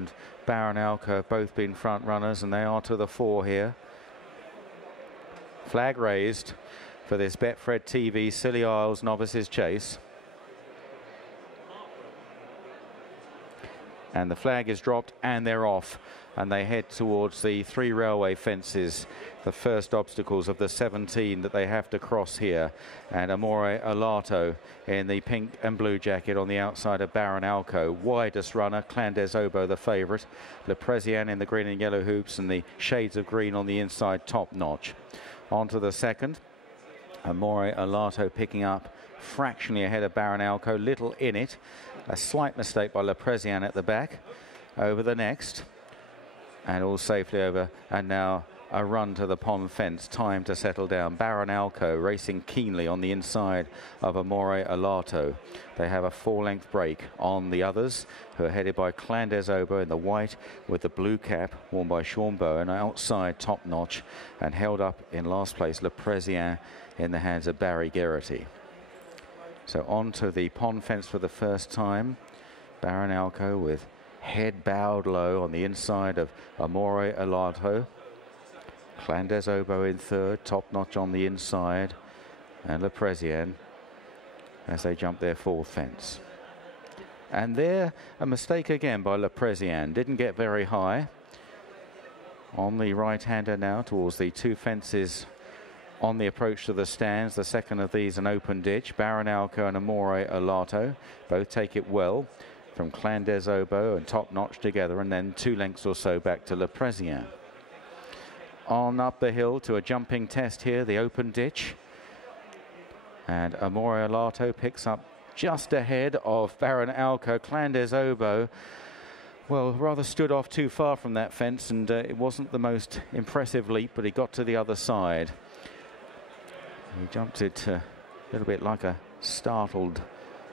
and Baron Alco have both been front runners, and they are to the fore here. Flag raised for this Betfred TV Scilly Isles Novices Chase. And the flag is dropped and they're off, and they head towards the 3 railway fences, the first obstacles of the 17 that they have to cross here. And Amore Alato in the pink and blue jacket on the outside of Baron Alco. Widest runner, Clan des Obeaux the favourite. Le Président in the green and yellow hoops, and the shades of green on the inside, Top Notch. On to the second. Amore Alato picking up fractionally ahead of Baron Alco, little in it. A slight mistake by Le Président at the back. Over the next, and all safely over, and now a run to the pond fence. Time to settle down. Baron Alco racing keenly on the inside of Amore Alato. They have a 4-length break on the others, who are headed by Clan des Obeaux in the white with the blue cap worn by Sean Bowen. Outside, Top Notch, and held up in last place, Le Président in the hands of Barry Geraghty. So on to the pond fence for the first time. Baron Alco with head bowed low on the inside of Amore Alato. Clan des Obeaux in third, Top Notch on the inside, and Le Président as they jump their 4th fence. And there, a mistake again by Le Président. Didn't get very high. On the right-hander now towards the 2 fences on the approach to the stands. The second of these an open ditch. Baron Alco and Amore Alato both take it well from Clan des Obeaux and Top Notch together, and then 2 lengths or so back to Le Président. On up the hill to a jumping test here, the open ditch. And Amore Alato picks up just ahead of Baron Alco. Clan des Obeaux, well, rather stood off too far from that fence, and it wasn't the most impressive leap, but he got to the other side. He jumped it a little bit like a startled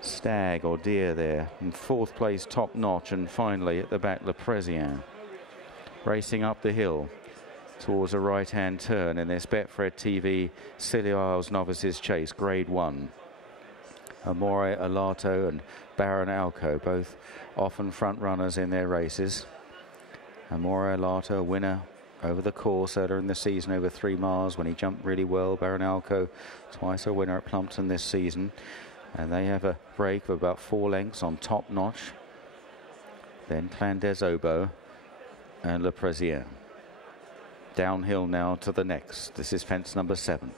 stag or deer there. In 4th place, Top Notch, and finally at the back, Le Président. Racing up the hill towards a right-hand turn in this Betfred TV Scilly Isles Novices Chase, Grade 1. Amore Alato and Baron Alco, both often front runners in their races. Amore Alato, a winner over the course earlier in the season over 3 miles when he jumped really well. Baron Alco, twice a winner at Plumpton this season. And they have a break of about 4 lengths on Top Notch. Then Clan des Obeaux and Le Président. Downhill now to the next. This is fence number 7.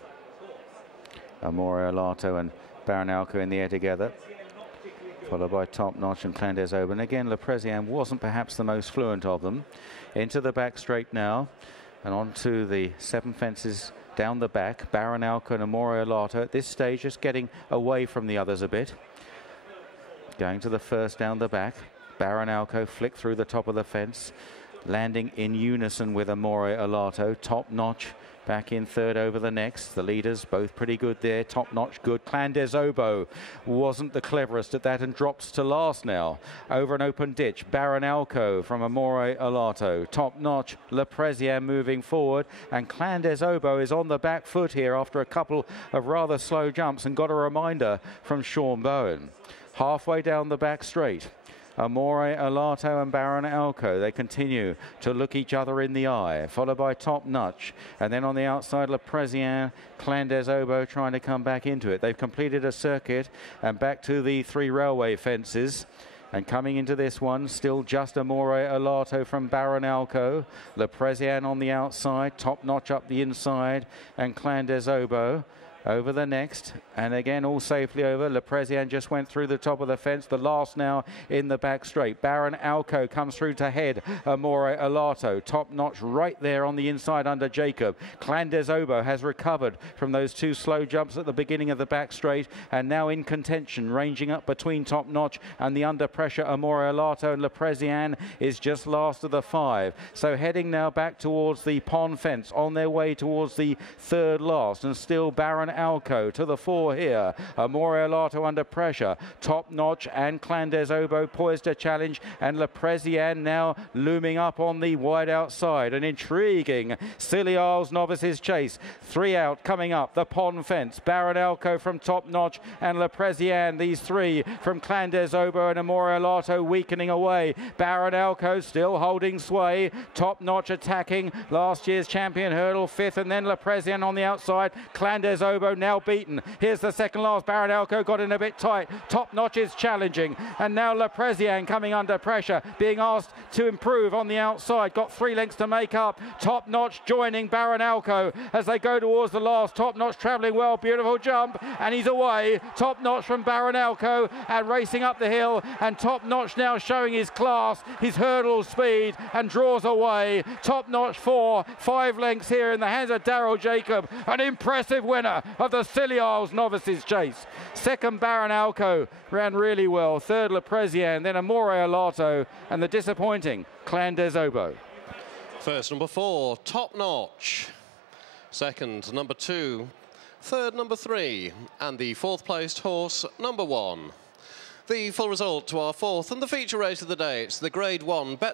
Amore Alato and Baron Alco in the air together, followed by Top Notch and Clan des Obeaux. And again, Le Président wasn't perhaps the most fluent of them. Into the back straight now, and on to the 7 fences down the back. Baron Alco and Amore Alato at this stage just getting away from the others a bit. Going to the first down the back. Baron Alco flicked through the top of the fence, landing in unison with Amore Alato. Top Notch back in third over the next. The leaders both pretty good there. Top Notch good. Clan des Obeaux wasn't the cleverest at that and drops to last now. Over an open ditch. Baron Alco from Amore Alato. Top Notch, Le Président moving forward, and Clan des Obeaux is on the back foot here after a couple of rather slow jumps, and got a reminder from Sean Bowen. Halfway down the back straight, Amore Alato and Baron Alco, they continue to look each other in the eye, followed by Top Notch, and then on the outside, Le Président, Clan des Obeaux trying to come back into it. They've completed a circuit and back to the 3 railway fences. And coming into this one, still just Amore Alato from Baron Alco, Le Président on the outside, Top Notch up the inside, and Clan des Obeaux over the next, and again all safely over. Le Président just went through the top of the fence. The last now in the back straight. Baron Alco comes through to head Amore Alato. Top Notch right there on the inside under Jacob. Clan des Obeaux has recovered from those 2 slow jumps at the beginning of the back straight, and now in contention, ranging up between Top Notch and the under pressure Amore Alato, and Le Président is just last of the 5. So heading now back towards the pond fence, on their way towards the 3rd last, and still Baron Alco to the fore here. Amore Alato under pressure. Top Notch and Clandes Obo poised to challenge, and Le Prezian now looming up on the wide outside. An intriguing Scilly Novice's chase. 3 out coming up the pond fence. Baron Alco from Top Notch and Le Prezian. These 3 from Clandes Obo and Amore Alato weakening away. Baron Alco still holding sway. Top Notch attacking. Last year's champion hurdle 5th, and then Le Prezian on the outside. Clandes Obo now beaten. Here's the second last. Baron Alco got in a bit tight. Top Notch is challenging, and now Le Prezian coming under pressure, being asked to improve on the outside. Got 3 lengths to make up. Top Notch joining Baron Alco as they go towards the last. Top Notch travelling well. Beautiful jump, and he's away. Top Notch from Baron Alco and racing up the hill, and Top Notch now showing his class, his hurdle speed, and draws away. Top Notch 5 lengths here in the hands of Daryl Jacob. An impressive winner of the Scilly Novices chase. Second, Baron Alco ran really well. Third, Le Prezian, then Amore Alato, and the disappointing Clandes Obo. First, number 4, Top Notch. Second, number 2. Third, number 3. And the 4th placed horse, number 1. The full result to our 4th and the feature race of the day. It's the Grade 1 bet.